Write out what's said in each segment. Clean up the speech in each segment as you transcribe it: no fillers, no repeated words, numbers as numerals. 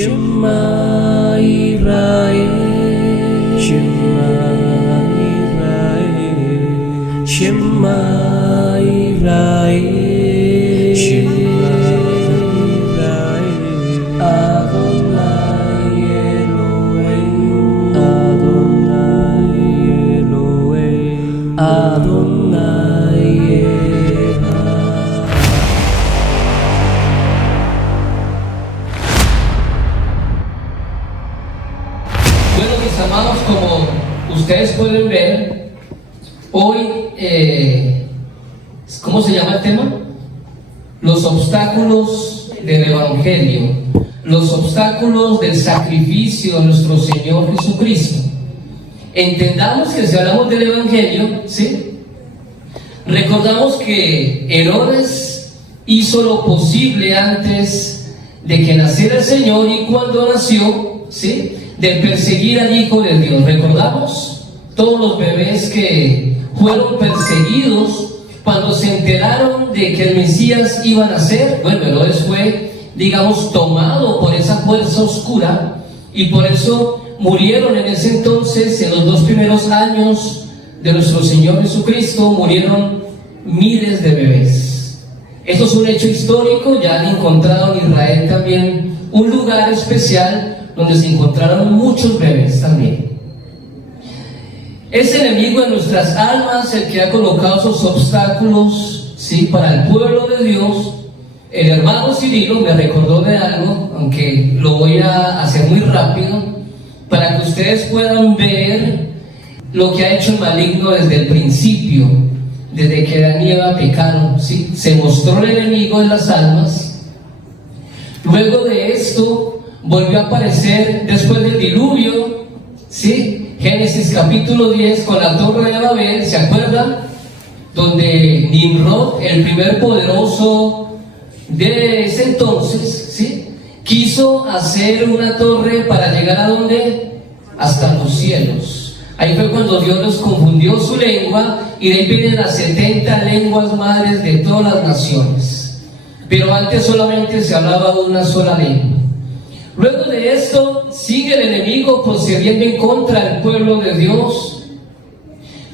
Shema Israel, Shema Israel, Shema Israel, Shema Israel, Adonai Elohim, Adonai Elohim, Adonai Echad. Bueno, mis amados, como ustedes pueden ver, hoy, ¿cómo se llama el tema? Los obstáculos del Evangelio, los obstáculos del sacrificio de nuestro Señor Jesucristo. Entendamos que si hablamos del Evangelio, ¿sí? Recordamos que Herodes hizo lo posible antes de que naciera el Señor, y cuando nació, ¿sí?, de perseguir al Hijo de Dios. Recordamos todos los bebés que fueron perseguidos cuando se enteraron de que el Mesías iba a nacer. Bueno, Herodes fue, digamos, tomado por esa fuerza oscura, y por eso murieron en ese entonces, en los 2 primeros años de nuestro Señor Jesucristo, murieron miles de bebés. Esto es un hecho histórico. Ya han encontrado en Israel también un lugar especial donde se encontraron muchos bebés también. Es enemigo de nuestras almas el que ha colocado esos obstáculos, ¿sí?, para el pueblo de Dios. El hermano Cirilo me recordó de algo, aunque lo voy a hacer muy rápido, para que ustedes puedan ver lo que ha hecho el maligno desde el principio, desde que Adán y Eva pecaron, ¿sí? Se mostró el enemigo de las almas. Luego de esto volvió a aparecer después del diluvio, ¿sí? Génesis capítulo 10 con la torre de Babel, ¿se acuerdan? Donde Nimrod, el primer poderoso de ese entonces, ¿sí?, quiso hacer una torre para llegar a ¿dónde? Hasta los cielos. Ahí fue cuando Dios nos confundió su lengua, y de ahí vienen las 70 lenguas madres de todas las naciones. Pero antes solamente se hablaba de una sola lengua. Luego de esto sigue el enemigo procediendo en contra del pueblo de Dios.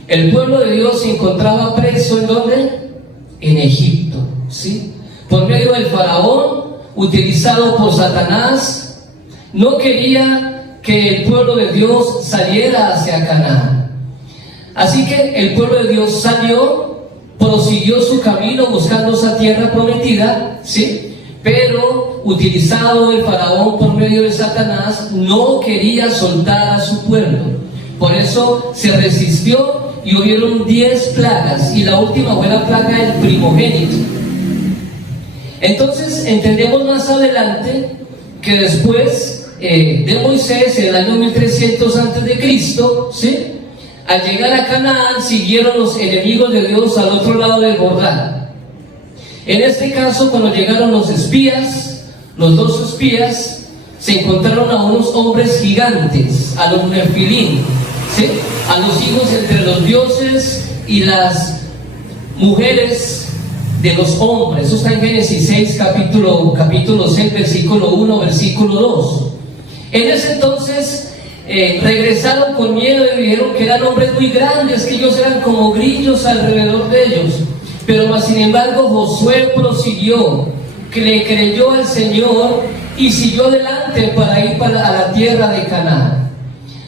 El pueblo de Dios se encontraba preso ¿en dónde? En Egipto, ¿sí? Por medio del faraón, utilizado por Satanás. No quería que el pueblo de Dios saliera hacia Canaán. Así que el pueblo de Dios salió, prosiguió su camino buscando esa tierra prometida, ¿sí? Pero utilizado el faraón por medio de Satanás, no quería soltar a su pueblo. Por eso se resistió, y hubieron 10 plagas, y la última fue la plaga del primogénito. Entonces entendemos más adelante que después de Moisés, en el año 1300 antes de Cristo, ¿sí?, al llegar a Canaán siguieron los enemigos de Dios al otro lado del Jordán. En este caso, cuando llegaron los espías, los 2 espías, se encontraron a unos hombres gigantes, a los Nefilim, ¿sí?, a los hijos entre los dioses y las mujeres de los hombres. Eso está en Génesis 6, capítulo 6, versículo 1, versículo 2. En ese entonces regresaron con miedo y dijeron que eran hombres muy grandes, que ellos eran como grillos alrededor de ellos. Pero más sin embargo Josué prosiguió, que le creyó al Señor y siguió adelante para ir a la tierra de Canaán.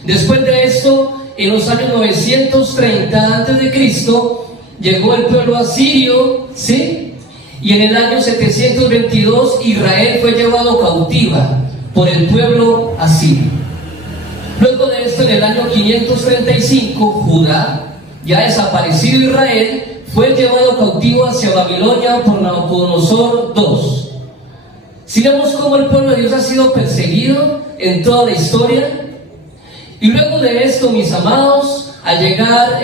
Después de esto, en los años 930 antes de Cristo, llegó el pueblo asirio, ¿sí? Y en el año 722 Israel fue llevado cautiva por el pueblo asirio. Luego de esto, en el año 535, Judá, ya desaparecido Israel, fue llevado cautivo hacia Babilonia por Nabucodonosor II. Si vemos cómo el pueblo de Dios ha sido perseguido en toda la historia. Y luego de esto, mis amados, al llegar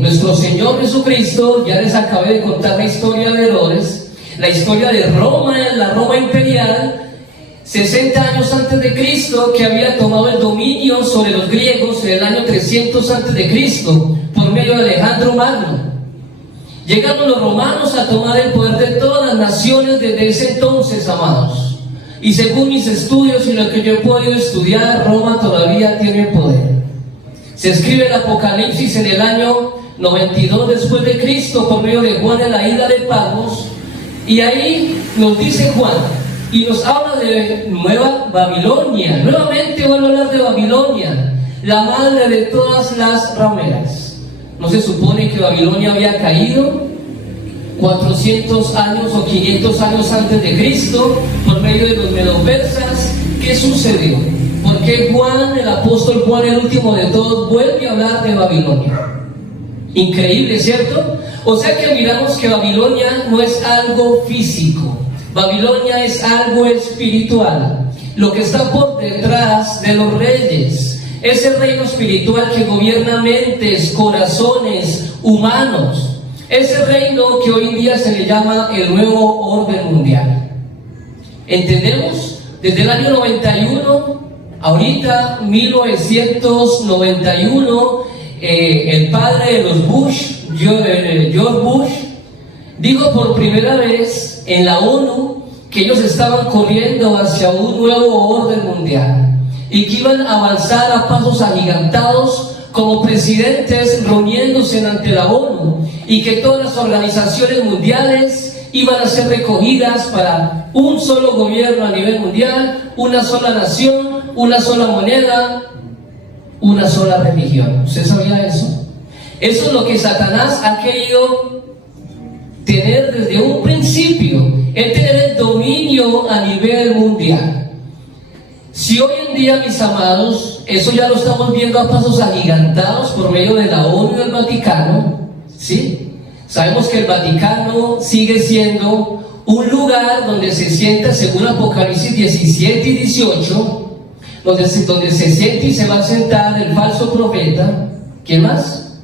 nuestro Señor Jesucristo, ya les acabé de contar la historia de Herodes, la historia de Roma, la Roma imperial, 60 años antes de Cristo, que había tomado el dominio sobre los griegos en el año 300 antes de Cristo, por medio de Alejandro Magno. Llegaron los romanos a tomar el poder de todas las naciones desde ese entonces, amados. Y según mis estudios y lo que yo he podido estudiar, Roma todavía tiene poder. Se escribe el Apocalipsis en el año 92 después de Cristo por medio de Juan en la isla de Patmos, y ahí nos dice Juan y nos habla de Nueva Babilonia. Nuevamente vuelvo a hablar de Babilonia, la madre de todas las rameras. ¿No se supone que Babilonia había caído 400 años o 500 años antes de Cristo por medio de los medo-persas? ¿Qué sucedió? ¿Por qué Juan, el apóstol Juan, el último de todos, vuelve a hablar de Babilonia? Increíble, ¿cierto? O sea que miramos que Babilonia no es algo físico, Babilonia es algo espiritual, lo que está por detrás de los reyes, ese reino espiritual que gobierna mentes, corazones humanos, ese reino que hoy en día se le llama el nuevo orden mundial. ¿Entendemos? Desde el año 91, ahorita 1991, el padre de los Bush, George Bush, dijo por primera vez en la ONU que ellos estaban corriendo hacia un nuevo orden mundial y que iban a avanzar a pasos agigantados como presidentes reuniéndose ante la ONU, y que todas las organizaciones mundiales iban a ser recogidas para un solo gobierno a nivel mundial, una sola nación, una sola moneda, una sola religión. ¿Usted sabía eso? Eso es lo que Satanás ha querido tener desde un principio, el tener el dominio a nivel mundial. Si hoy en día, mis amados, eso ya lo estamos viendo a pasos agigantados por medio de la ONU y del Vaticano, ¿sí? Sabemos que el Vaticano sigue siendo un lugar donde se sienta, según Apocalipsis 17 y 18, donde se siente y se va a sentar el falso profeta. ¿Quién más?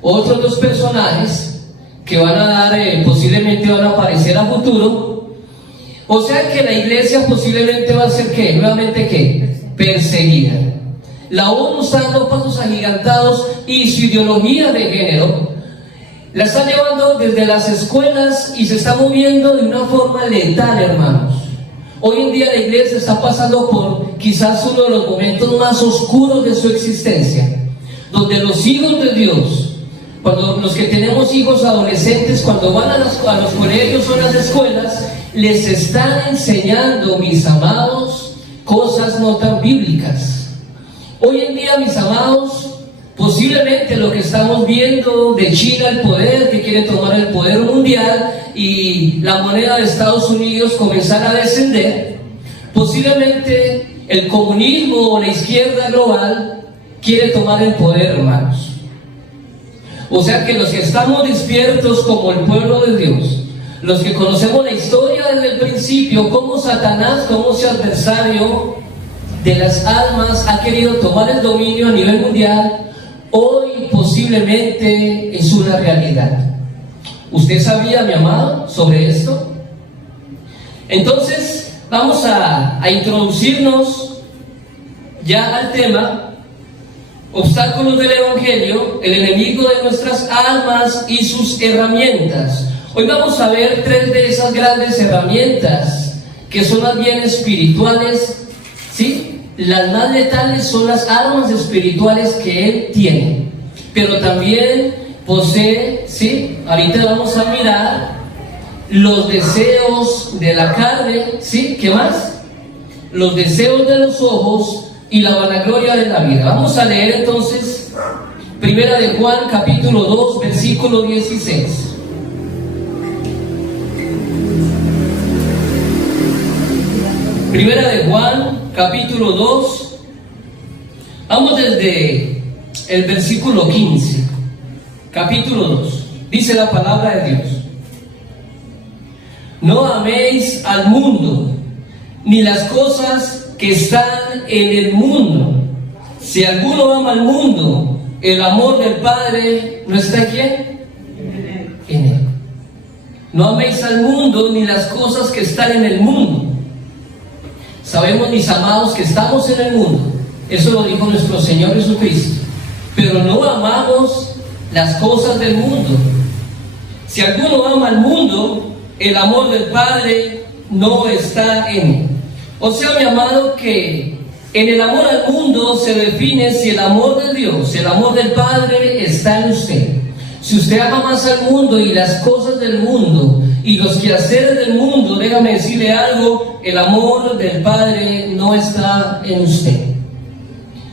Otros dos personajes que van a dar, posiblemente van a aparecer a futuro. O sea que la iglesia posiblemente va a ser, ¿qué? Nuevamente, ¿qué? Perseguida. La ONU está dando pasos agigantados y su ideología de género la está llevando desde las escuelas y se está moviendo de una forma letal, hermanos. Hoy en día la iglesia está pasando por quizás uno de los momentos más oscuros de su existencia, donde los hijos de Dios, cuando los que tenemos hijos adolescentes, cuando van a los colegios o a las escuelas, les están enseñando, mis amados, cosas no tan bíblicas. Hoy en día, mis amados, posiblemente lo que estamos viendo de China, el poder, que quiere tomar el poder mundial, y la moneda de Estados Unidos comenzar a descender, posiblemente el comunismo o la izquierda global quiere tomar el poder, hermanos. O sea que los que estamos despiertos como el pueblo de Dios, los que conocemos la historia desde el principio, cómo Satanás, como ese adversario de las almas, ha querido tomar el dominio a nivel mundial, hoy posiblemente es una realidad. ¿Usted sabía, mi amado, sobre esto? Entonces, vamos a introducirnos ya al tema: obstáculos del Evangelio, el enemigo de nuestras almas y sus herramientas. Hoy vamos a ver tres de esas grandes herramientas que son más bien espirituales, ¿sí? Las más letales son las armas espirituales que Él tiene, pero también posee, ¿sí? Ahorita vamos a mirar los deseos de la carne, ¿sí? ¿Qué más? Los deseos de los ojos y la vanagloria de la vida. Vamos a leer entonces Primera de Juan, capítulo 2, versículo 16. Primera de Juan, capítulo 2, vamos desde el versículo 15, capítulo 2, dice la palabra de Dios: no améis al mundo, ni las cosas que están en el mundo. Si alguno ama al mundo, el amor del Padre no está ¿quién? En él. No améis al mundo, ni las cosas que están en el mundo. Sabemos, mis amados, que estamos en el mundo. Eso lo dijo nuestro Señor Jesucristo. Pero no amamos las cosas del mundo. Si alguno ama al mundo, el amor del Padre no está en él. O sea, mi amado, que en el amor al mundo se define si el amor de Dios, el amor del Padre está en usted. Si usted ama más al mundo y las cosas del mundo y los quehaceres del mundo, déjame decirle algo, el amor del Padre no está en usted.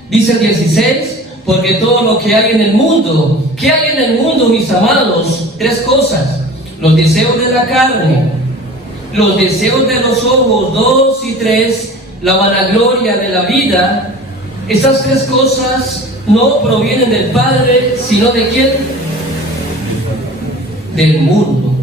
Dice el 16, porque todo lo que hay en el mundo, ¿qué hay en el mundo, mis amados? Tres cosas: los deseos de la carne, los deseos de los ojos, 2 y 3, la vanagloria de la vida. Estas tres cosas no provienen del Padre, sino ¿de quién? Del mundo.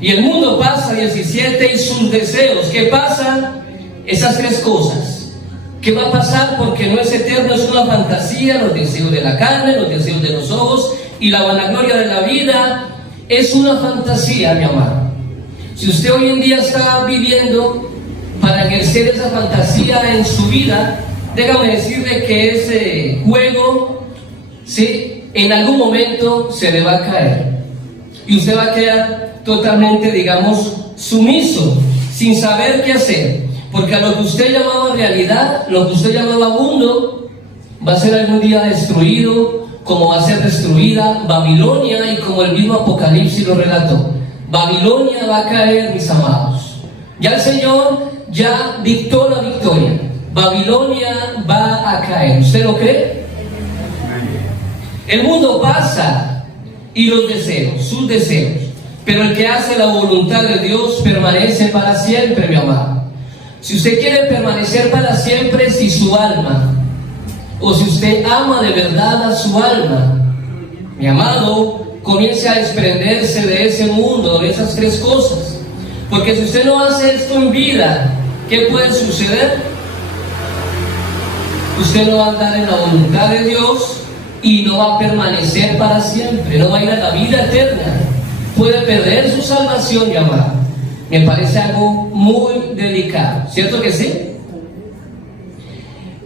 Y el mundo pasa, 17, y sus deseos. ¿Qué pasa? Esas tres cosas. ¿Qué va a pasar? Porque no es eterno, es una fantasía. Los deseos de la carne, los deseos de los ojos y la vanagloria de la vida es una fantasía, mi amado. Si usted hoy en día está viviendo para ejercer esa fantasía en su vida, déjame decirle que ese juego, ¿sí?, en algún momento se le va a caer. Y usted va a quedar totalmente, digamos, sumiso, sin saber qué hacer. Porque a lo que usted llamaba realidad, lo que usted llamaba mundo, va a ser algún día destruido, como va a ser destruida Babilonia, y como el mismo Apocalipsis lo relató. Babilonia va a caer, mis amados. Ya el Señor ya dictó la victoria. Babilonia va a caer. ¿Usted lo cree? El mundo pasa y los deseos, sus deseos. Pero el que hace la voluntad de Dios permanece para siempre, mi amado. Si usted quiere permanecer para siempre, si su alma, o si usted ama de verdad a su alma, mi amado, comience a desprenderse de ese mundo, de esas tres cosas. Porque si usted no hace esto en vida, ¿qué puede suceder? Usted no va a andar en la voluntad de Dios y no va a permanecer para siempre, no va a ir a la vida eterna. Puede perder su salvación, mi amado. Me parece algo muy delicado, ¿cierto que sí?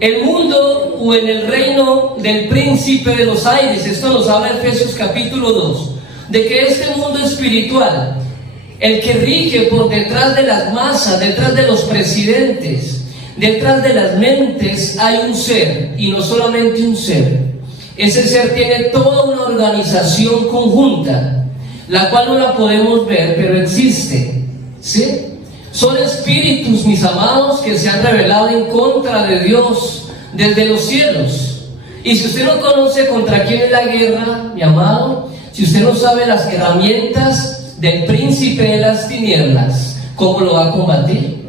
El mundo o en el reino del príncipe de los aires, esto nos habla Efesios capítulo 2, de que este mundo espiritual, el que rige por detrás de las masas, detrás de los presidentes, detrás de las mentes, hay un ser, y no solamente un ser. Ese ser tiene toda una organización conjunta, la cual no la podemos ver, pero existe, ¿sí? Son espíritus, mis amados, que se han rebelado en contra de Dios desde los cielos. Y si usted no conoce contra quién es la guerra, mi amado, si usted no sabe las herramientas del príncipe de las tinieblas, ¿cómo lo va a combatir?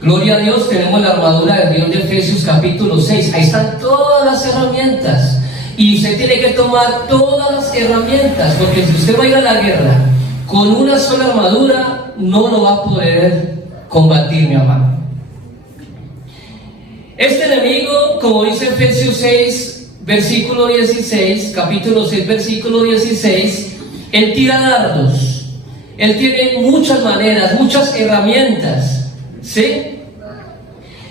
Gloria a Dios, tenemos la armadura de Dios de Efesios capítulo 6. Ahí están todas las herramientas. Y usted tiene que tomar todas las herramientas, porque si usted va a ir a la guerra con una sola armadura, no lo va a poder combatir, mi amado. Este enemigo, como dice Efesios 6, versículo 16, capítulo 6, versículo 16, él tira dardos. Él tiene muchas maneras, muchas herramientas, ¿sí?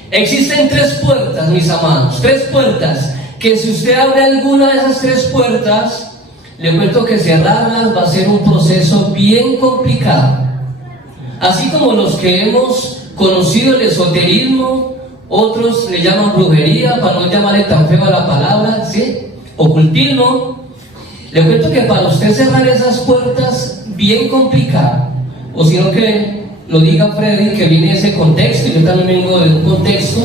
Existen tres puertas, mis amados, tres puertas, que si usted abre alguna de esas tres puertas, le cuento que cerrarlas va a ser un proceso bien complicado. Así como los que hemos conocido el esoterismo, otros le llaman brujería, para no llamarle tan feo a la palabra, ¿sí? Ocultismo. Le cuento que para usted cerrar esas puertas, bien complicado. O si no, que lo diga Freddy, que viene de ese contexto, y yo también vengo de un contexto.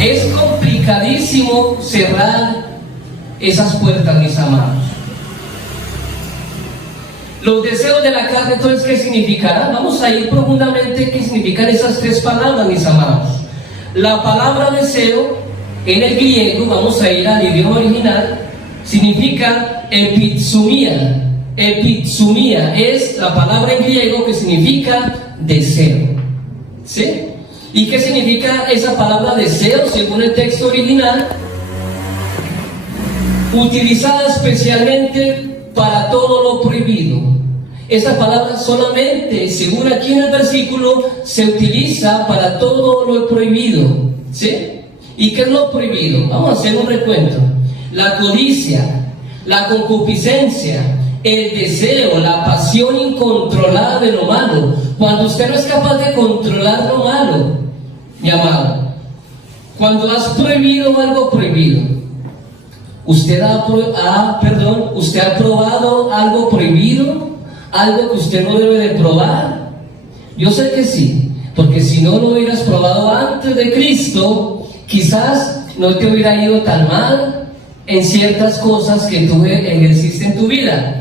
Es complicadísimo cerrar esas puertas, mis amados. Los deseos de la carne, entonces, ¿qué significarán? Vamos a ir profundamente qué significan esas tres palabras, mis amados. La palabra deseo, en el griego, vamos a ir al idioma original, significa epitsumia. Epitsumia es la palabra en griego que significa deseo, ¿sí? ¿Y qué significa esa palabra deseo según el texto original? Utilizada especialmente para todo lo prohibido. Esta palabra solamente, según aquí en el versículo, se utiliza para todo lo prohibido, ¿sí? ¿Y qué es lo prohibido? Vamos a hacer un recuento. La codicia, la concupiscencia, el deseo, la pasión incontrolada de lo malo. Cuando usted no es capaz de controlar lo malo, mi amado, cuando has prohibido algo prohibido, usted ha probado algo prohibido, algo que usted no debe de probar. Yo sé que sí, porque si no lo hubieras probado antes de Cristo, quizás no te hubiera ido tan mal en ciertas cosas que tú ejerciste en tu vida.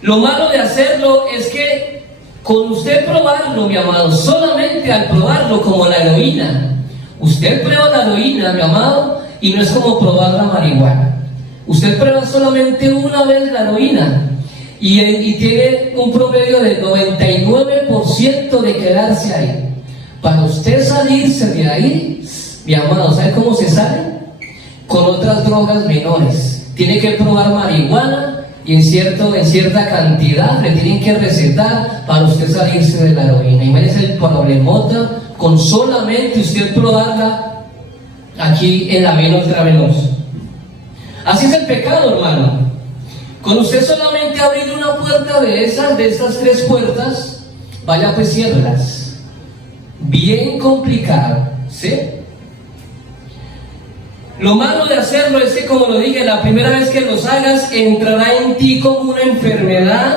Lo malo de hacerlo es que con usted probarlo, mi amado, solamente al probarlo, como la heroína, usted prueba la heroína, mi amado, y no es como probar la marihuana. Usted prueba solamente una vez la heroína y tiene un promedio del 99% de quedarse ahí. Para usted salirse de ahí, mi amado, ¿sabe cómo se sale? Con otras drogas menores. Tiene que probar marihuana y en cierta cantidad le tienen que recetar para usted salirse de la heroína. Imagínese el problemota con solamente usted probarla aquí en la vena intravenosa. Así es el pecado, hermano. Con usted solamente abrir una puerta de estas 3 puertas, vaya pues ciérralas. Bien complicado, ¿sí? Lo malo de hacerlo es que, como lo dije, la primera vez que los hagas, entrará en ti como una enfermedad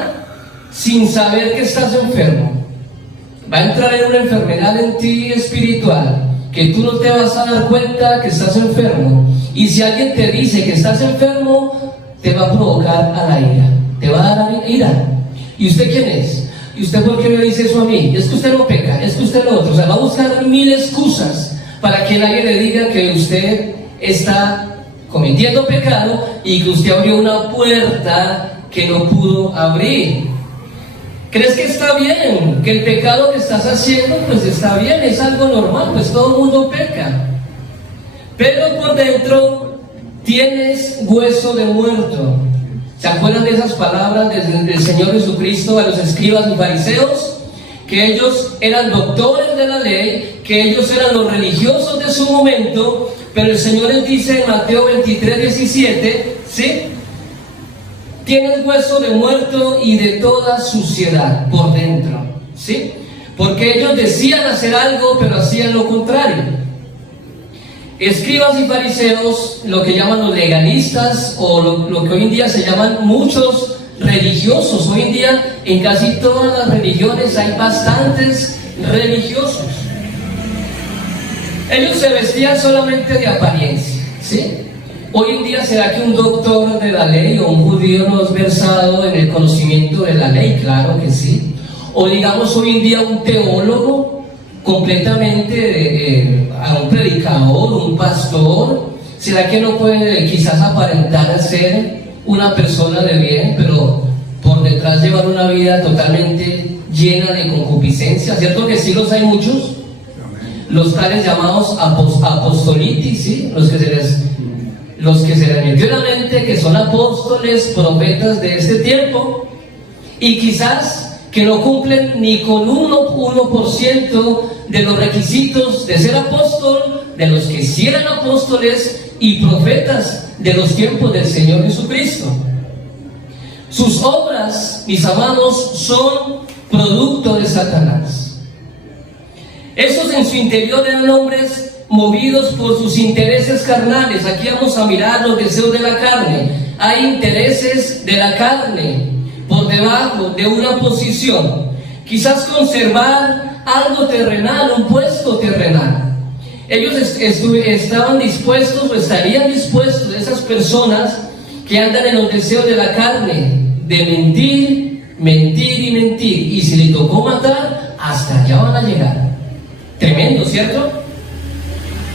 sin saber que estás enfermo. Va a entrar en una enfermedad en ti espiritual, que tú no te vas a dar cuenta que estás enfermo. Y si alguien te dice que estás enfermo, te va a provocar a la ira, te va a dar ira. ¿Y usted quién es? ¿Y usted por qué me dice eso a mí? Es que usted no peca, es que usted lo otro. O sea, va a buscar 1000 excusas para que nadie le diga que usted está cometiendo pecado y que usted abrió una puerta que no pudo abrir. ¿Crees que está bien? Que el pecado que estás haciendo, pues está bien, es algo normal, pues todo el mundo peca. Pero por dentro tienes hueso de muerto. ¿Se acuerdan de esas palabras del Señor Jesucristo a los escribas y fariseos? Que ellos eran doctores de la ley, que ellos eran los religiosos de su momento, pero el Señor les dice en Mateo 23:17, ¿sí? Tienes hueso de muerto y de toda suciedad por dentro, ¿sí? Porque ellos decían hacer algo, pero hacían lo contrario. Escribas y fariseos, lo que llaman los legalistas, o lo que hoy en día se llaman muchos religiosos. Hoy en día en casi todas las religiones hay bastantes religiosos. Ellos se vestían solamente de apariencia, ¿sí? Hoy en día, ¿será que un doctor de la ley o un judío no es versado en el conocimiento de la ley? Claro que sí. O digamos hoy en día un teólogo completamente, a un predicador, un pastor, ¿será que no puede quizás aparentar ser una persona de bien, pero por detrás llevar una vida totalmente llena de concupiscencia? ¿Cierto que sí los hay muchos? Los tales llamados apostolitis, ¿sí? Los que se les metió en la mente que son apóstoles, profetas de este tiempo, y quizás que no cumplen ni con 1% de los requisitos de ser apóstol, de los que sí eran apóstoles y profetas de los tiempos del Señor Jesucristo. Sus obras, mis amados, son producto de Satanás. Esos en su interior eran hombres movidos por sus intereses carnales. Aquí vamos a mirar los deseos de la carne. Hay intereses de la carne por debajo de una posición. Quizás conservar algo terrenal, un puesto terrenal. Ellos estaban dispuestos o estarían dispuestos, esas personas que andan en los deseos de la carne, de mentir, mentir y mentir. Y si le tocó matar, hasta allá van a llegar. Tremendo, ¿cierto?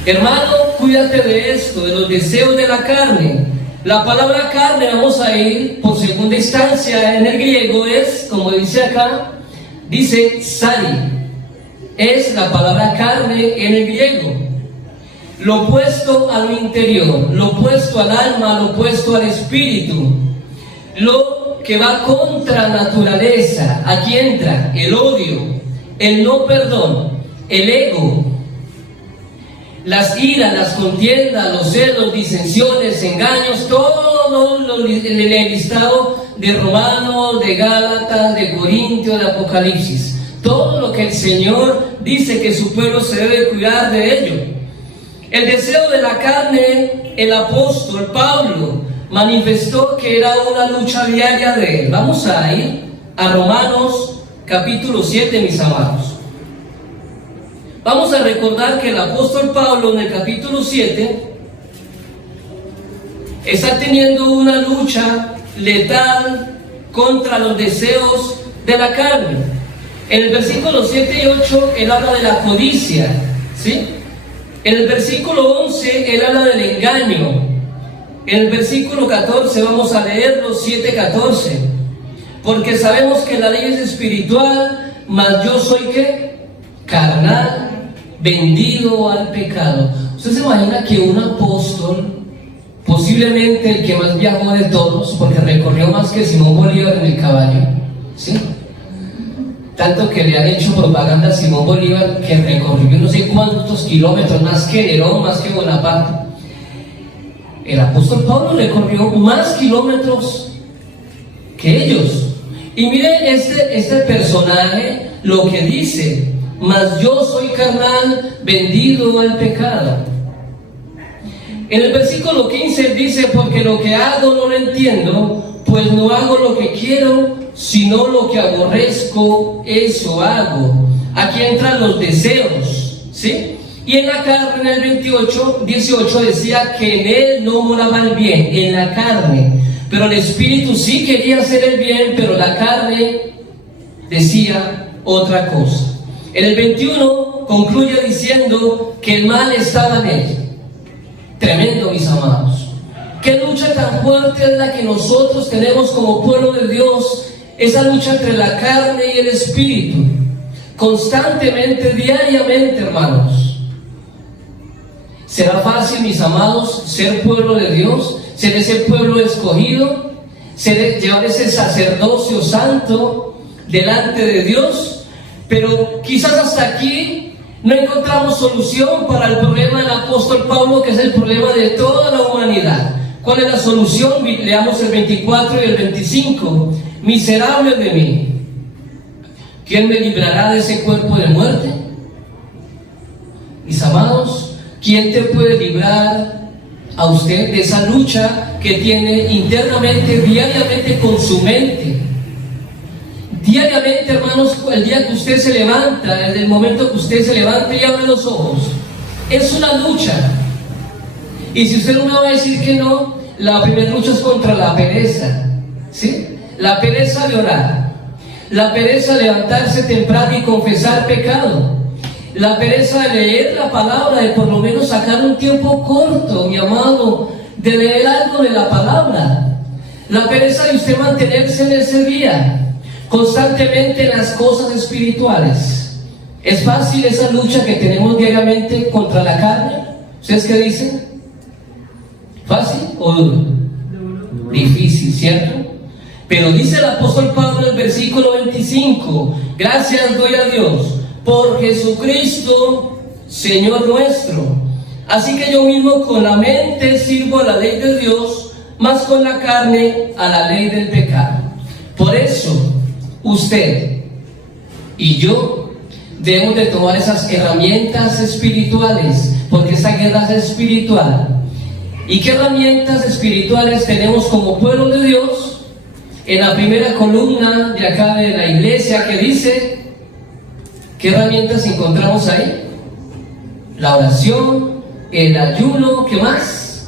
Hermano, cuídate de esto, de los deseos de la carne. La palabra carne, vamos a ir por segunda instancia en el griego, es, como dice acá, dice sari. Es la palabra carne en el griego. Lo opuesto a lo interior, lo opuesto al alma, lo opuesto al espíritu. Lo que va contra naturaleza. Aquí entra el odio, el no perdón, el ego, las iras, las contiendas, los celos, disensiones, engaños, todo el listado de Romanos, de Gálatas, de Corintios, de Apocalipsis. Todo lo que el Señor dice que su pueblo se debe cuidar de ello. El deseo de la carne, el apóstol Pablo manifestó que era una lucha diaria de él. Vamos a ir a Romanos capítulo 7, mis amados. Vamos a recordar que el apóstol Pablo en el capítulo 7 está teniendo una lucha letal contra los deseos de la carne. En el versículo 7 y 8 él habla de la codicia, ¿sí? En el versículo 11 él habla del engaño. En el versículo 14 vamos a leer los 7:14. Porque sabemos que la ley es espiritual, mas yo soy ¿qué? Carnal, vendido al pecado. ¿Usted se imagina que un apóstol, posiblemente el que más viajó de todos, porque recorrió más que Simón Bolívar en el caballo, ¿sí? Tanto que le han hecho propaganda a Simón Bolívar, que recorrió no sé cuántos kilómetros, más que Nerón, más que Bonaparte. El apóstol Pablo recorrió más kilómetros que ellos. Y mire este personaje lo que dice: mas yo soy carnal, vendido al pecado. En el versículo 15 dice: porque lo que hago no lo entiendo, pues no hago lo que quiero, sino lo que aborrezco, eso hago. Aquí entran los deseos, ¿sí? Y en la carne, en el 18 decía que en él no moraba el bien, en la carne. Pero el espíritu sí quería hacer el bien, pero la carne decía otra cosa. En el 21 concluye diciendo que el mal estaba en él. Tremendo, mis amados. Qué lucha tan fuerte es la que nosotros tenemos como pueblo de Dios. Esa lucha entre la carne y el espíritu. Constantemente, diariamente, hermanos. ¿Será fácil, mis amados, ser pueblo de Dios? ¿Ser ese pueblo escogido? ¿Llevar ese sacerdocio santo delante de Dios? Pero quizás hasta aquí no encontramos solución para el problema del apóstol Pablo, que es el problema de toda la humanidad. ¿Cuál es la solución? Leamos el 24 y el 25. Miserable de mí, ¿quién me librará de ese cuerpo de muerte? Mis amados, ¿quién te puede librar a usted de esa lucha que tiene internamente, diariamente con su mente? Diariamente, hermanos, el día que usted se levanta, desde el momento que usted se levanta y abre los ojos, es una lucha. Y si usted no me va a decir que no, la primera lucha es contra la pereza, ¿sí? La pereza de orar, la pereza de levantarse temprano y confesar pecado, la pereza de leer la palabra, de por lo menos sacar un tiempo corto, mi amado, de leer algo de la palabra, la pereza de usted mantenerse en ese día, constantemente en las cosas espirituales. ¿Es fácil esa lucha que tenemos diariamente contra la carne? ¿Ustedes qué dicen? ¿Fácil o duro? Difícil, ¿cierto? Pero dice el apóstol Pablo en el versículo 25: gracias doy a Dios por Jesucristo, Señor nuestro. Así que yo mismo con la mente sirvo a la ley de Dios, más con la carne a la ley del pecado. Por eso, usted y yo debemos de tomar esas herramientas espirituales, porque esta guerra es espiritual. ¿Y qué herramientas espirituales tenemos como pueblo de Dios? En la primera columna de acá de la iglesia, que dice, ¿qué herramientas encontramos ahí? La oración, el ayuno, ¿qué más?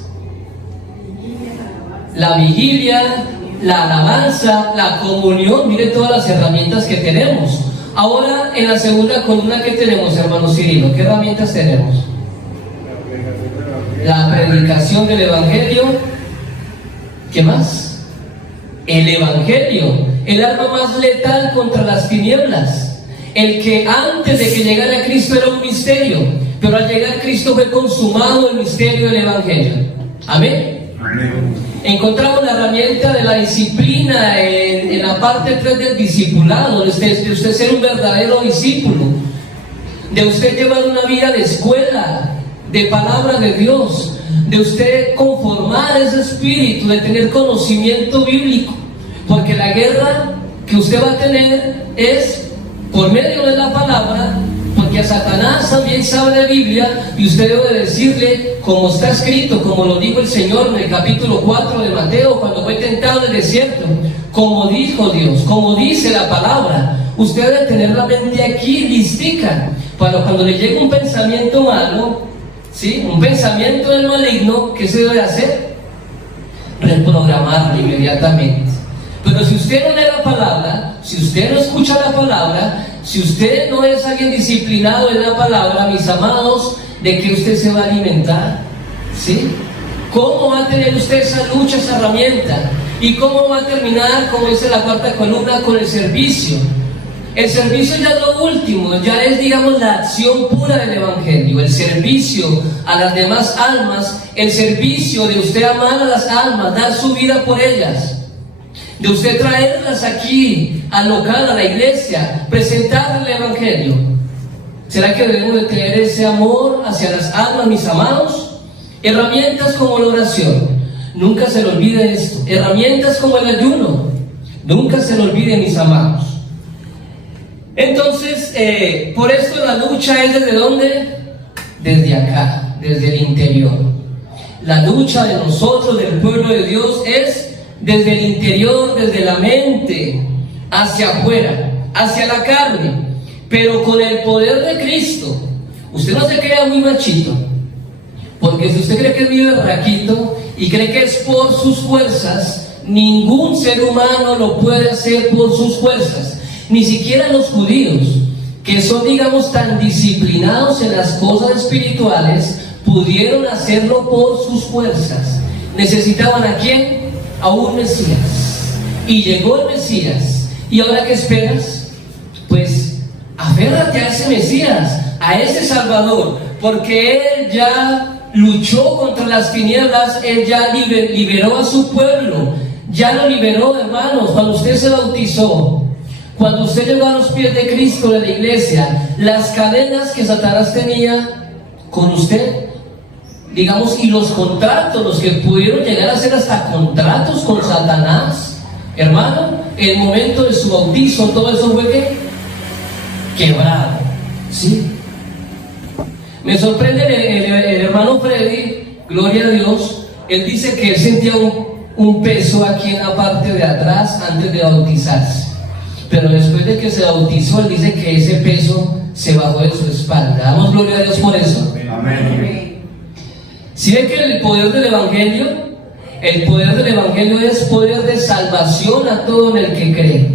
La vigilia, la alabanza, la comunión. Mire todas las herramientas que tenemos. Ahora, en la segunda columna, ¿qué tenemos, hermano Cirilo? ¿Qué herramientas tenemos? La predicación del Evangelio. ¿Qué más? El Evangelio, el arma más letal contra las tinieblas. El que antes de que llegara Cristo era un misterio, pero al llegar Cristo fue consumado el misterio del Evangelio. Amén. Amén. Encontramos la herramienta de la disciplina en la parte 3 del discipulado, de usted ser un verdadero discípulo, de usted llevar una vida de escuela, de palabra de Dios, de usted conformar ese espíritu, de tener conocimiento bíblico. Porque la guerra que usted va a tener es por medio de la palabra, porque a Satanás también sabe de Biblia y usted debe decirle, como está escrito, como lo dijo el Señor en el capítulo 4 de Mateo, cuando fue tentado en el desierto, como dijo Dios, como dice la palabra. Usted debe tener la mente aquí listica para cuando le llegue un pensamiento malo, ¿sí? Un pensamiento del maligno, ¿qué se debe hacer? Reprogramarlo inmediatamente. Pero si usted no lee la palabra, si usted no escucha la palabra, si usted no es alguien disciplinado en la palabra, mis amados, ¿de qué usted se va a alimentar? ¿Sí? ¿Cómo va a tener usted esa lucha, esa herramienta? ¿Y cómo va a terminar, como dice la cuarta columna, con el servicio? El servicio ya es lo último, ya es, digamos, la acción pura del Evangelio, el servicio a las demás almas, el servicio de usted amar a las almas, dar su vida por ellas, de usted traerlas aquí, al local, a la iglesia, presentarle el Evangelio. ¿Será que debemos de tener ese amor hacia las almas, mis amados? Herramientas como la oración, nunca se le olvide esto. Herramientas como el ayuno, nunca se le olvide, mis amados. Entonces, por esto la lucha es ¿desde dónde? Desde acá, desde el interior. La lucha de nosotros, del pueblo de Dios, es desde el interior, desde la mente, hacia afuera, hacia la carne, pero con el poder de Cristo. Usted no se crea muy machito, porque si usted cree que vive berraquito y cree que es por sus fuerzas, ningún ser humano lo puede hacer por sus fuerzas. Ni siquiera los judíos, que son, digamos, tan disciplinados en las cosas espirituales, pudieron hacerlo por sus fuerzas. Necesitaban ¿a quién? A un Mesías. Y llegó el Mesías. ¿Y ahora qué esperas? Pues aférrate a ese Mesías, a ese Salvador, porque Él ya luchó contra las tinieblas, Él ya liberó a su pueblo, ya lo liberó, hermanos. Cuando usted se bautizó, cuando usted llegó a los pies de Cristo de la iglesia, las cadenas que Satanás tenía con usted, digamos, y los contratos, los que pudieron llegar a hacer hasta contratos con Satanás, hermano, el momento de su bautizo, todo eso fue ¿qué? Quebrado, ¿sí? Me sorprende el hermano Freddy, gloria a Dios, él dice que él sentía un peso aquí en la parte de atrás antes de bautizarse. Pero después de que se bautizó, él dice que ese peso se bajó de su espalda. Damos gloria a Dios por eso. Amén. ¿Sí ven que el poder del Evangelio? El poder del Evangelio es poder de salvación a todo el que cree.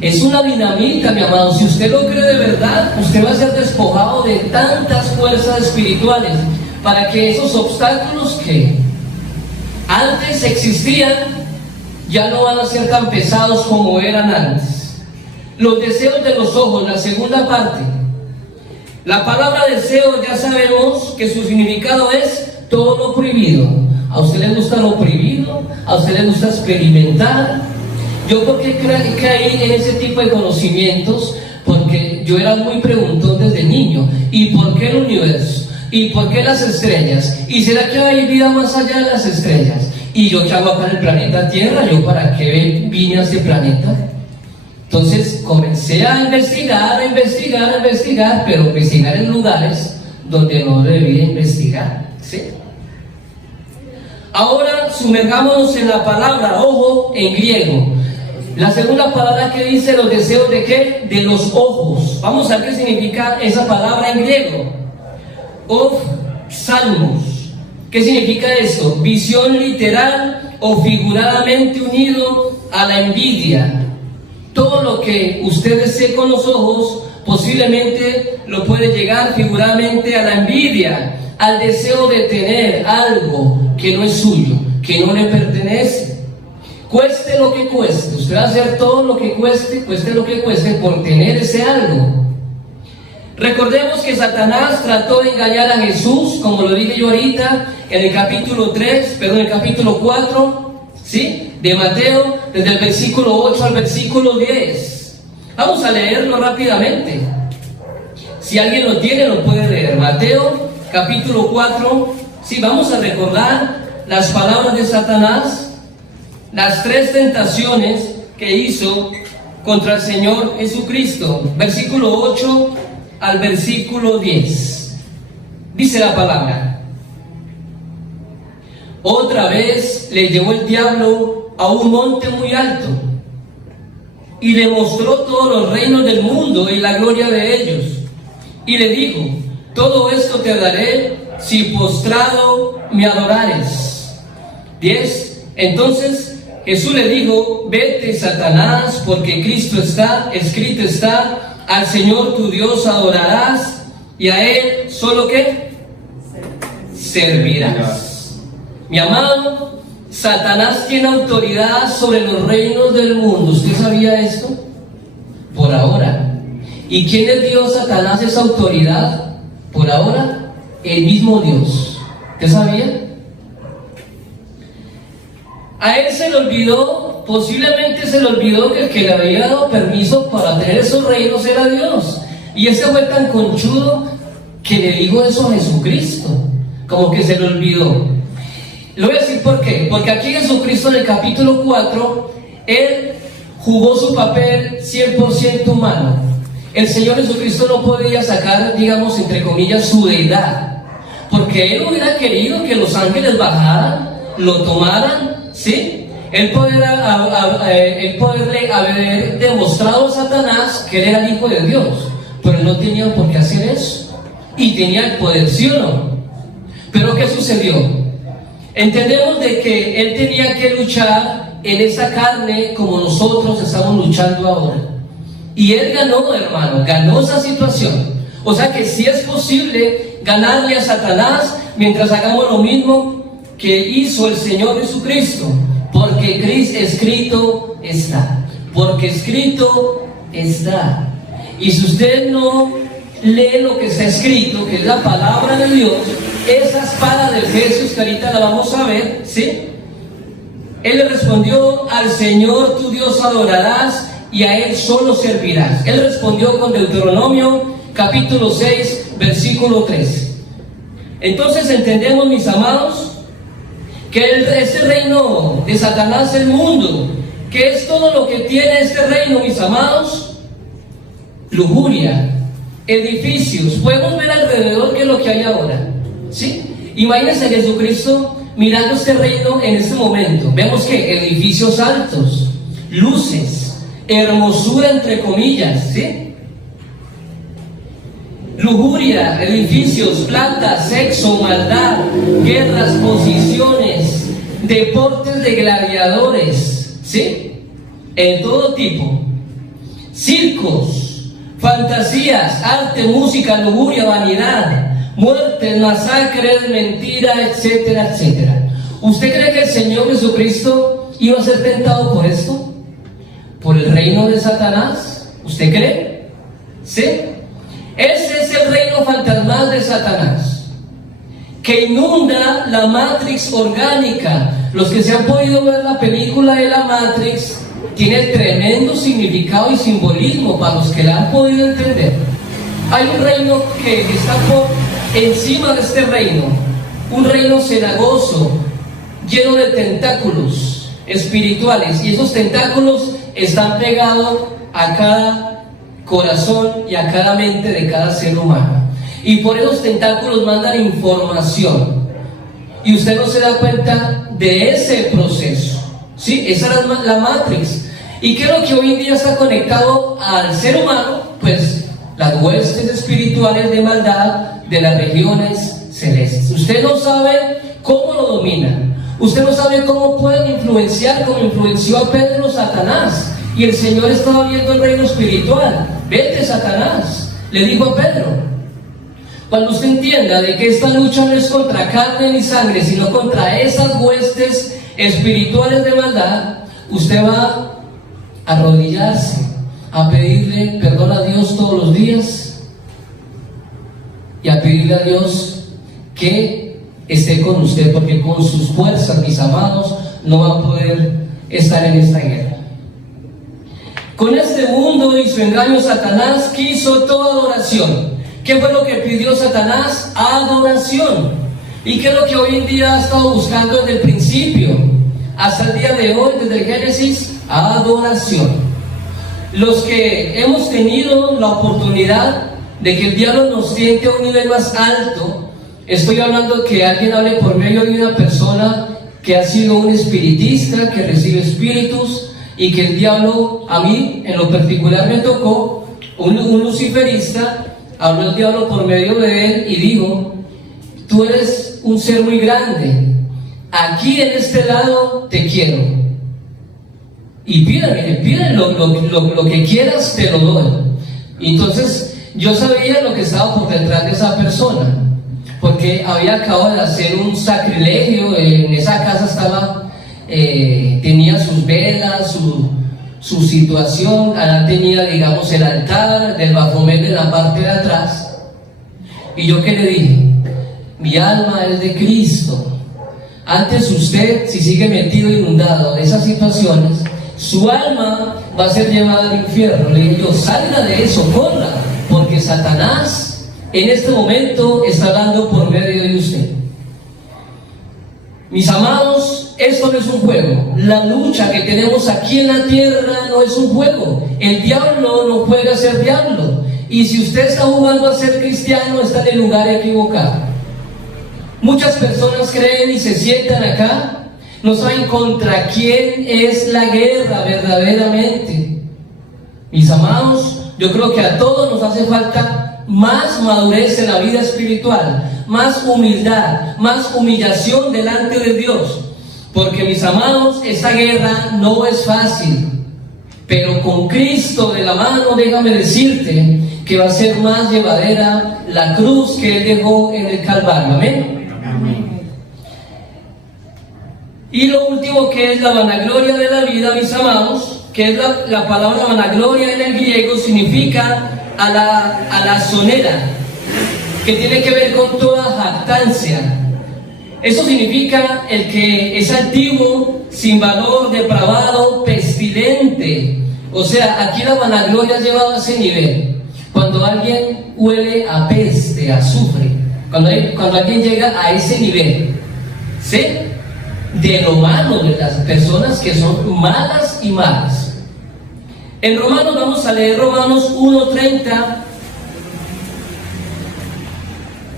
Es una dinamita, mi amado. Si usted lo cree de verdad, usted va a ser despojado de tantas fuerzas espirituales para que esos obstáculos que antes existían ya no van a ser tan pesados como eran antes. Los deseos de los ojos, la segunda parte. La palabra deseo ya sabemos que su significado es todo lo prohibido. ¿A usted le gusta lo prohibido? ¿A usted le gusta experimentar? Yo porque caí en ese tipo de conocimientos, porque yo era muy preguntón desde niño. ¿Y por qué el universo? ¿Y por qué las estrellas? ¿Y será que hay vida más allá de las estrellas? ¿Y yo qué hago acá en el planeta Tierra? ¿Yo para qué vine a este planeta? Entonces comencé a investigar, pero investigar en lugares donde no debía investigar, ¿sí? Ahora sumergámonos en la palabra ojo en griego. La segunda palabra que dice los deseos de ¿qué? De los ojos. Vamos a ver qué significa esa palabra en griego. Salmos. ¿Qué significa esto? Visión literal o figuradamente unido a la envidia. Todo lo que usted desee con los ojos posiblemente lo puede llegar figuradamente a la envidia, al deseo de tener algo que no es suyo, que no le pertenece. Cueste lo que cueste, usted va a hacer todo lo que cueste lo que cueste por tener ese algo. Recordemos que Satanás trató de engañar a Jesús, como lo dije yo ahorita, en el capítulo 4, ¿sí? De Mateo, desde el versículo 8 al versículo 10. Vamos a leerlo rápidamente. Si alguien lo tiene, lo puede leer. Mateo, capítulo 4. Sí, vamos a recordar las palabras de Satanás, las 3 tentaciones que hizo contra el Señor Jesucristo. Versículo 8 al versículo 10. Dice la palabra: otra vez le llevó el diablo a un monte muy alto y le mostró todos los reinos del mundo y la gloria de ellos. Y le dijo: todo esto te daré si postrado me adorares. 10. Entonces Jesús le dijo: vete, Satanás, porque escrito está, al Señor tu Dios adorarás y a Él solo ¿qué? Servirás. Mi amado, Satanás tiene autoridad sobre los reinos del mundo. ¿Usted sabía esto? Por ahora. ¿Y quién le dio a Satanás esa autoridad? Por ahora, el mismo Dios. ¿Usted sabía? A él se le olvidó, posiblemente se le olvidó que el que le había dado permiso para tener esos reinos era Dios. Y ese fue tan conchudo que le dijo eso a Jesucristo, como que se le olvidó. Le voy a decir por qué. Porque aquí Jesucristo en el capítulo 4, Él jugó su papel 100% humano. El Señor Jesucristo no podía sacar, digamos, entre comillas, su deidad, porque Él hubiera querido que los ángeles bajaran, lo tomaran, ¿sí? Él poderle haber demostrado a Satanás que Él era el Hijo de Dios, pero Él no tenía por qué hacer eso, y tenía el poder, ¿sí o no? Pero ¿qué sucedió? Entendemos de que Él tenía que luchar en esa carne como nosotros estamos luchando ahora. Y Él ganó, hermano, ganó esa situación. O sea que sí es posible ganarle a Satanás mientras hagamos lo mismo que hizo el Señor Jesucristo. Porque escrito está. Porque escrito está. Y si usted no lee lo que está escrito, que es la palabra de Dios, esa espada de Jesús que ahorita la vamos a ver, ¿sí? Él le respondió: al Señor tu Dios adorarás y a Él solo servirás. Él respondió con Deuteronomio capítulo 6 versículo 3. Entonces entendemos, mis amados, que este reino de Satanás, el mundo, que es todo lo que tiene este reino, mis amados: lujuria, edificios. Podemos ver alrededor qué es lo que hay ahora, ¿sí? Imagínense a Jesucristo mirando este reino en este momento. Vemos que edificios altos, luces, hermosura entre comillas, ¿sí? Lujuria, edificios, plata, sexo, maldad, guerras, posiciones, deportes de gladiadores, ¿sí? En todo tipo, circos, fantasías, arte, música, lujuria, vanidad, muertes, masacres, mentiras, etcétera, etcétera. ¿Usted cree que el Señor Jesucristo iba a ser tentado por esto? ¿Por el reino de Satanás? ¿Usted cree? ¿Sí? Ese es el reino fantasmal de Satanás, que inunda la Matrix orgánica. Los que se han podido ver la película de la Matrix, tiene tremendo significado y simbolismo para los que la han podido entender. Hay un reino que está por encima de este reino, un reino cenagoso, lleno de tentáculos espirituales, y esos tentáculos están pegados a cada corazón y a cada mente de cada ser humano, y por esos tentáculos mandan información, y usted no se da cuenta de ese proceso, ¿sí? Esa es la Matrix. ¿Y qué es lo que hoy en día está conectado al ser humano? Pues las huestes espirituales de maldad de las regiones celestes. Usted no sabe cómo lo dominan, usted no sabe cómo pueden influenciar, como influenció a Pedro Satanás. Y el Señor estaba viendo el reino espiritual. Vete, Satanás, le dijo a Pedro. Cuando usted entienda de que esta lucha no es contra carne ni sangre, sino contra esas huestes espirituales de maldad, usted va a arrodillarse, a pedirle perdón a Dios todos los días y a pedirle a Dios que esté con usted, porque con sus fuerzas, mis amados, no va a poder estar en esta guerra. Con este mundo y su engaño, Satanás quiso toda adoración. ¿Qué fue lo que pidió Satanás? Adoración. ¿Y qué es lo que hoy en día ha estado buscando desde el principio hasta el día de hoy, desde el Génesis? Adoración. Los que hemos tenido la oportunidad de que el diablo nos siente a un nivel más alto, estoy hablando que alguien hable por medio de una persona que ha sido un espiritista, que recibe espíritus, y que el diablo, a mí en lo particular me tocó, un luciferista, habló el diablo por medio de él y dijo: tú eres un ser muy grande, aquí en este lado te quiero, y pídeme lo que quieras, te lo doy. Y entonces yo sabía lo que estaba por detrás de esa persona, porque había acabado de hacer un sacrilegio. En esa casa estaba, tenía sus velas, su situación, allá tenía, digamos, el altar del Baphomet en la parte de atrás. Y yo, ¿qué le dije? Mi alma es de Cristo. Antes usted, si sigue metido, inundado de esas situaciones, su alma va a ser llevada al infierno. Le dije yo: salga de eso, corra, porque Satanás en este momento está hablando por medio de usted. Mis amados, esto no es un juego. La lucha que tenemos aquí en la tierra no es un juego. El diablo no juega a ser diablo. Y si usted está jugando a ser cristiano, está en el lugar equivocado. Muchas personas creen y se sientan acá, no saben contra quién es la guerra verdaderamente. Mis amados, yo creo que a todos nos hace falta más madurez en la vida espiritual, más humildad, más humillación delante de Dios. Porque, mis amados, esta guerra no es fácil, pero con Cristo de la mano, déjame decirte que va a ser más llevadera la cruz que Él dejó en el Calvario. Amén. Amén. Y lo último, que es la vanagloria de la vida, mis amados, que es la palabra vanagloria en el griego, significa alazonera, que tiene que ver con toda jactancia. Eso significa el que es altivo, sin valor, depravado, pestilente. O sea, aquí la vanagloria ha llevado a ese nivel. Cuando alguien huele a peste, a azufre, cuando alguien llega a ese nivel, ¿sí?, de lo malo, de las personas que son malas y malas. En Romanos, vamos a leer Romanos 1:30.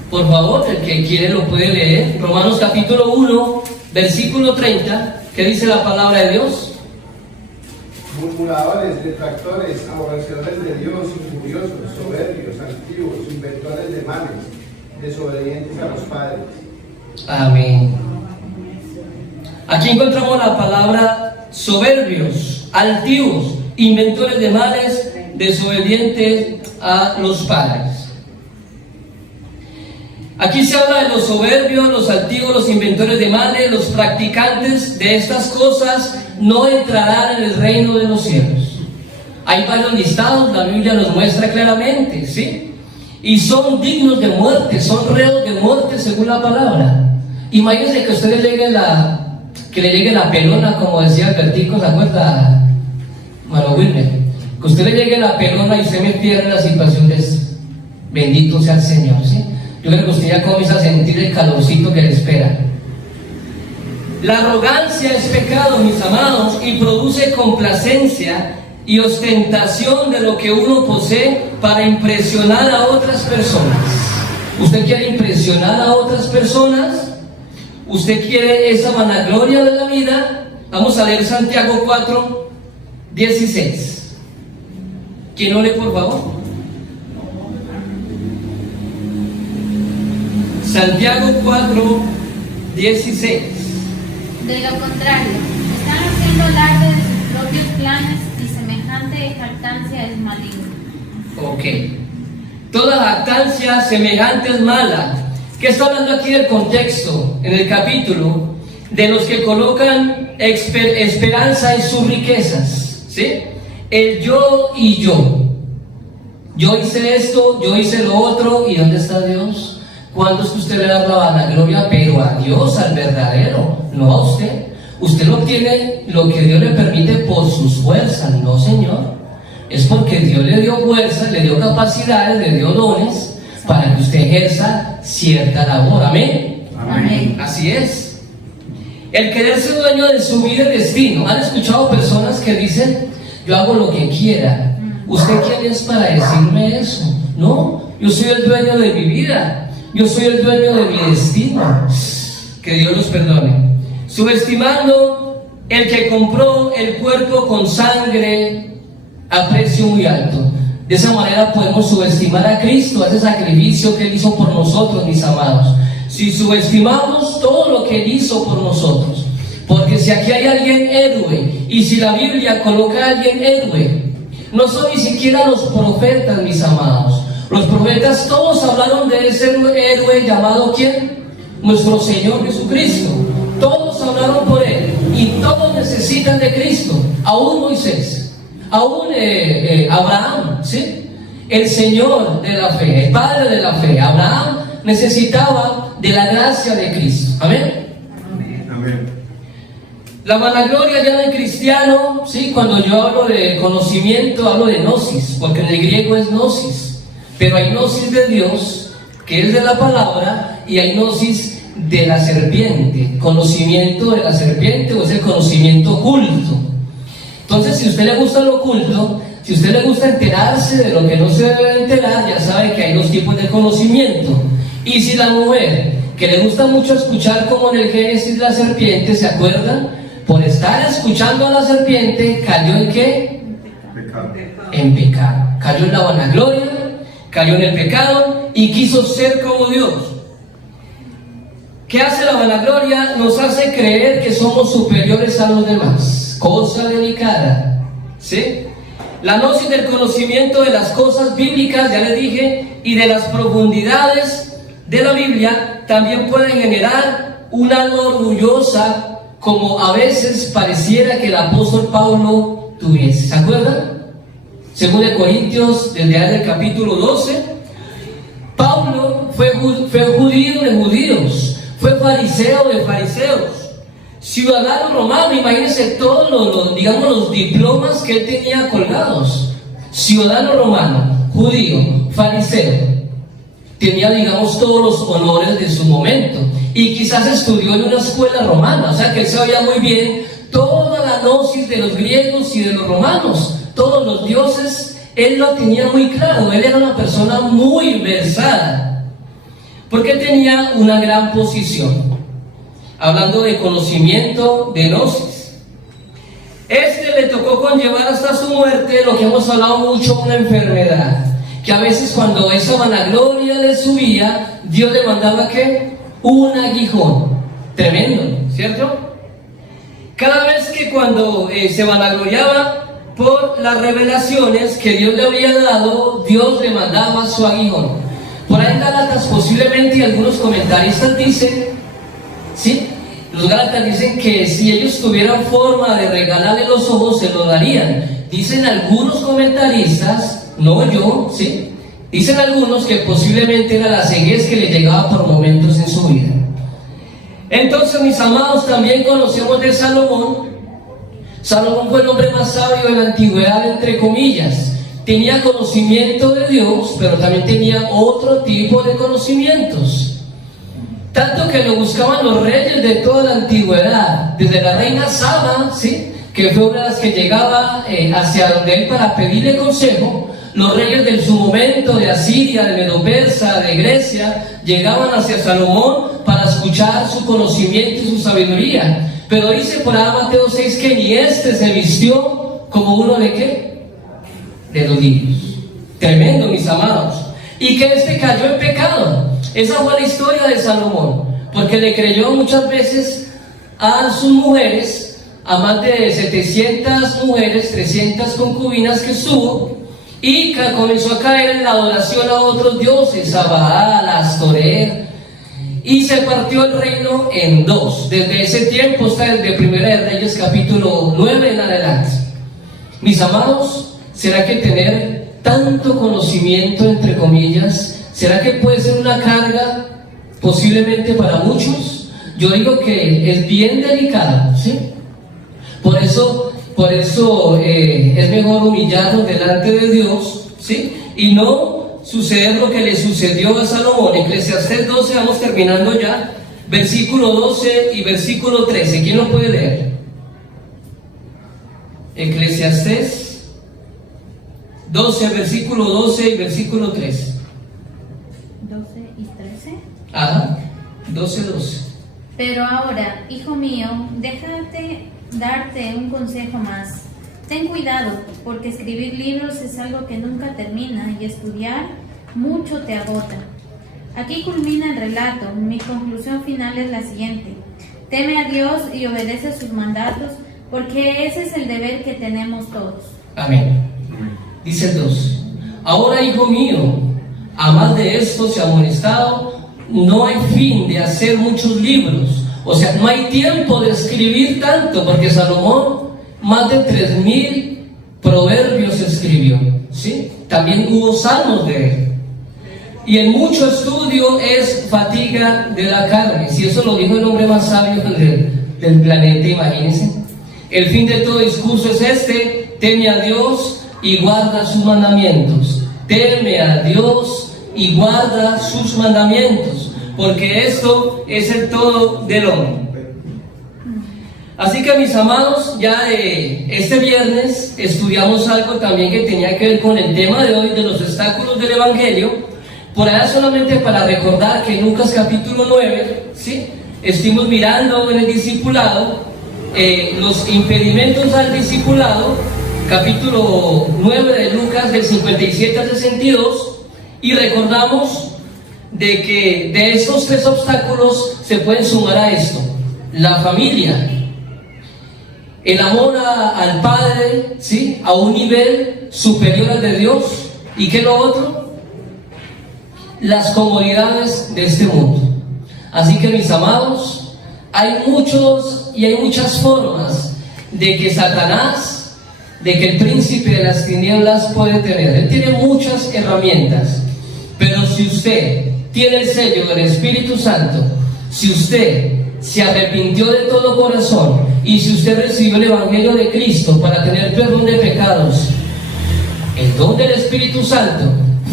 Por favor, el que quiere lo puede leer. Romanos capítulo 1, versículo 30. ¿Qué dice la palabra de Dios? Murmuradores, detractores, aborrecedores de Dios, injuriosos, soberbios, altivos, inventores de males, desobedientes a los padres. Amén. Aquí encontramos la palabra soberbios, altivos, inventores de males, desobedientes a los padres. Aquí se habla de los soberbios, los altivos, los inventores de males. Los practicantes de estas cosas no entrarán en el reino de los cielos. Hay varios listados, la Biblia nos muestra claramente, ¿sí? Y son dignos de muerte, son reos de muerte según la palabra. Imagínense que a usted le llegue la pelona, como decía Albertico, ¿se acuerda, Mano Wilmer? Que a usted le llegue la pelona y se metiera en la situación de eso. Bendito sea el Señor, ¿sí? Yo creo que usted ya comienza a sentir el calorcito que le espera. La arrogancia es pecado, mis amados, y produce complacencia y ostentación de lo que uno posee para impresionar a otras personas. ¿Usted quiere impresionar a otras personas? ¿Usted quiere esa vanagloria de la vida? Vamos a leer Santiago 4, 16. ¿Quién lo lee, por favor? Santiago 4, 16. De lo contrario, están haciendo alarde de sus propios planes y semejante jactancia es maligna. Ok. Toda jactancia semejante es mala. ¿Qué está hablando aquí del contexto? En el capítulo, de los que colocan esperanza en sus riquezas, ¿sí? El yo y yo. Yo hice esto, yo hice lo otro, ¿y dónde está Dios? ¿Cuándo es que usted le da la vanagloria? Pero a Dios, al verdadero, no a usted. Usted no obtiene lo que Dios le permite por sus fuerzas, no, señor. Es porque Dios le dio fuerzas, le dio capacidades, le dio dones para que usted ejerza cierta labor. Amén. Amén. Así es. El querer ser dueño de su vida y destino. ¿Han escuchado personas que dicen, yo hago lo que quiera? ¿Usted quién es para decirme eso? No, yo soy el dueño de mi vida. Yo soy el dueño de mi destino. Que Dios los perdone. Subestimando el que compró el cuerpo con sangre a precio muy alto. De esa manera podemos subestimar a Cristo, a ese sacrificio que Él hizo por nosotros, mis amados. Si subestimamos todo lo que Él hizo por nosotros, porque si aquí hay alguien héroe, y si la Biblia coloca a alguien héroe, no son ni siquiera los profetas, mis amados. Los profetas todos hablaron de ese héroe llamado ¿quién? Nuestro Señor Jesucristo. Todos hablaron por Él, y todos necesitan de Cristo, aún Moisés, aún Abraham, ¿sí? El Señor de la fe, el Padre de la fe, Abraham, necesitaba de la gracia de Cristo. Amén. Amén. La vanagloria ya en el cristiano, ¿sí? Cuando yo hablo de conocimiento, hablo de gnosis, porque en el griego es gnosis. Pero hay gnosis de Dios, que es de la palabra, y hay gnosis de la serpiente. Conocimiento de la serpiente, o es el conocimiento oculto. Entonces, si a usted le gusta lo oculto, si a usted le gusta enterarse de lo que no se debe enterar, ya sabe que hay dos tipos de conocimiento. Y si la mujer, que le gusta mucho escuchar como en el Génesis la serpiente, ¿se acuerdan? Por estar escuchando a la serpiente, ¿cayó en qué? Pecado. En pecado. Cayó en la vanagloria, cayó en el pecado y quiso ser como Dios. ¿Qué hace la vanagloria? Nos hace creer que somos superiores a los demás. Cosa delicada, ¿sí? La gnosis del conocimiento de las cosas bíblicas, ya les dije, y de las profundidades de la Biblia también pueden generar un alma orgullosa, como a veces pareciera que el apóstol Pablo tuviese. ¿Se acuerdan? Según de Corintios, desde ahí del capítulo 12, Pablo fue judío de judíos, fue fariseo de fariseos, ciudadano romano. Imagínense todos los diplomas que él tenía colgados. Ciudadano romano, judío, fariseo. Tenía, digamos, todos los honores de su momento, y quizás estudió en una escuela romana, o sea que él sabía muy bien toda la gnosis de los griegos y de los romanos, todos los dioses, él lo tenía muy claro. Él era una persona muy versada, porque tenía una gran posición, hablando de conocimiento, de gnosis. Le tocó conllevar hasta su muerte lo que hemos hablado mucho, una enfermedad, que a veces cuando esa vanagloria le subía, Dios le mandaba ¿qué? Un aguijón. Tremendo, ¿cierto? Cada vez que cuando se vanagloriaba por las revelaciones que Dios le había dado, Dios le mandaba su aguijón. Por ahí en Gálatas posiblemente, y algunos comentaristas dicen, ¿sí? Los Gálatas dicen que si ellos tuvieran forma de regalarle los ojos, se lo darían. Dicen algunos comentaristas, no yo, ¿sí? Dicen algunos que posiblemente era la ceguez que le llegaba por momentos en su vida. Entonces, mis amados, también conocemos de Salomón. Salomón fue el hombre más sabio de la antigüedad, entre comillas. Tenía conocimiento de Dios, pero también tenía otro tipo de conocimientos. Tanto que lo buscaban los reyes de toda la antigüedad, desde la reina Saba, ¿sí? Que fue una de las que llegaba hacia donde él para pedirle consejo. Los reyes de su momento, de Asiria, de Medo-Persa, de Grecia, llegaban hacia Salomón para escuchar su conocimiento y su sabiduría. Pero dice por ahí Mateo 6 que ni este se vistió como uno de ¿qué? De los niños. Tremendo, mis amados. Y que este cayó en pecado. Esa fue la historia de Salomón, porque le creyó muchas veces a sus mujeres, a más de 700 mujeres, 300 concubinas que estuvo, y comenzó a caer en la adoración a otros dioses, a Baal, a Astoret, y se partió el reino en dos. Desde ese tiempo está desde Primera de Reyes capítulo 9 en adelante. Mis amados, ¿será que tener tanto conocimiento, entre comillas, será que puede ser una carga posiblemente para muchos? Yo digo que es bien delicado, ¿sí? Por eso es mejor humillarnos delante de Dios, ¿sí? Y no suceder lo que le sucedió a Salomón. Eclesiastés 12, vamos terminando ya. versículo 12 y versículo 13. ¿Quién lo puede leer? Eclesiastés 12, versículo 12 y versículo 13. 12 y 13. Ajá, 12. Pero ahora, hijo mío, déjate darte un consejo más. Ten cuidado, porque escribir libros es algo que nunca termina y estudiar mucho te agota. Aquí culmina el relato. Mi conclusión final es la siguiente. Teme a Dios y obedece sus mandatos, porque ese es el deber que tenemos todos. Amén. Dice el 2. Ahora, hijo mío, a más de esto se ha amonestado, no hay fin de hacer muchos libros. O sea, no hay tiempo de escribir tanto, porque Salomón más de 3000 proverbios escribió, ¿sí? También hubo salmos de él. Y el mucho estudio es fatiga de la carne. Si eso lo dijo el hombre más sabio del planeta, imagínense. El fin de todo discurso es este: teme a Dios y guarda sus mandamientos. Teme a Dios y guarda sus mandamientos, porque esto es el todo del hombre. Así que, mis amados, ya este viernes estudiamos algo también que tenía que ver con el tema de hoy, de los obstáculos del Evangelio. Por allá, solamente para recordar que en Lucas capítulo 9, ¿sí?, estuvimos mirando en el discipulado los impedimentos al discipulado, capítulo 9 de Lucas, del 57 al 62, y recordamos de que de estos 3 obstáculos se pueden sumar a esto: la familia, el amor al Padre, ¿sí?, a un nivel superior al de Dios, y ¿qué es lo otro? Las comodidades de este mundo. Así que, mis amados, hay muchas formas de que Satanás, de que el príncipe de las tinieblas puede tener. Él tiene muchas herramientas, pero si usted tiene el sello del Espíritu Santo, si usted se arrepintió de todo corazón y si usted recibió el Evangelio de Cristo para tener perdón de pecados, el don del Espíritu Santo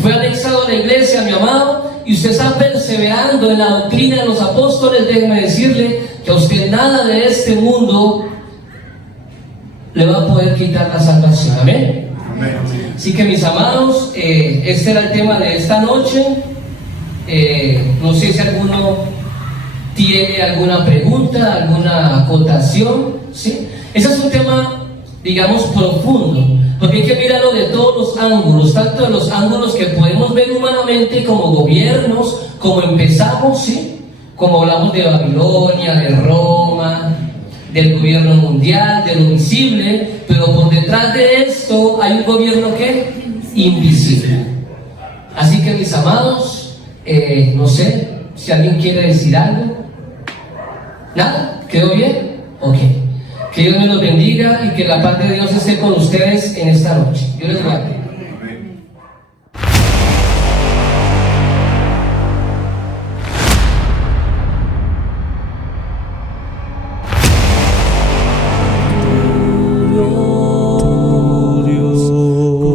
fue anexado a la iglesia, mi amado, y usted está perseverando en la doctrina de los apóstoles. Déjeme decirle que a usted nada de este mundo le va a poder quitar la salvación. Amén. Amén. Así que, mis amados, este era el tema de esta noche. No sé si alguno tiene alguna pregunta, alguna acotación, ¿sí? Ese es un tema, digamos, profundo, porque hay que mirarlo de todos los ángulos, tanto de los ángulos que podemos ver humanamente, como gobiernos, como empezamos, ¿sí?, como hablamos de Babilonia, de Roma, del gobierno mundial, de lo visible, pero por detrás de esto hay un gobierno que invisible. Así que, mis amados, no sé si alguien quiere decir algo. ¿Nada? ¿Quedó bien? Ok. Que Dios me los bendiga y que la paz de Dios esté con ustedes en esta noche. Dios les guarde.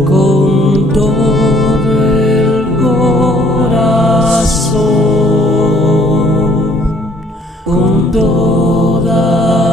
Con todo el corazón, con toda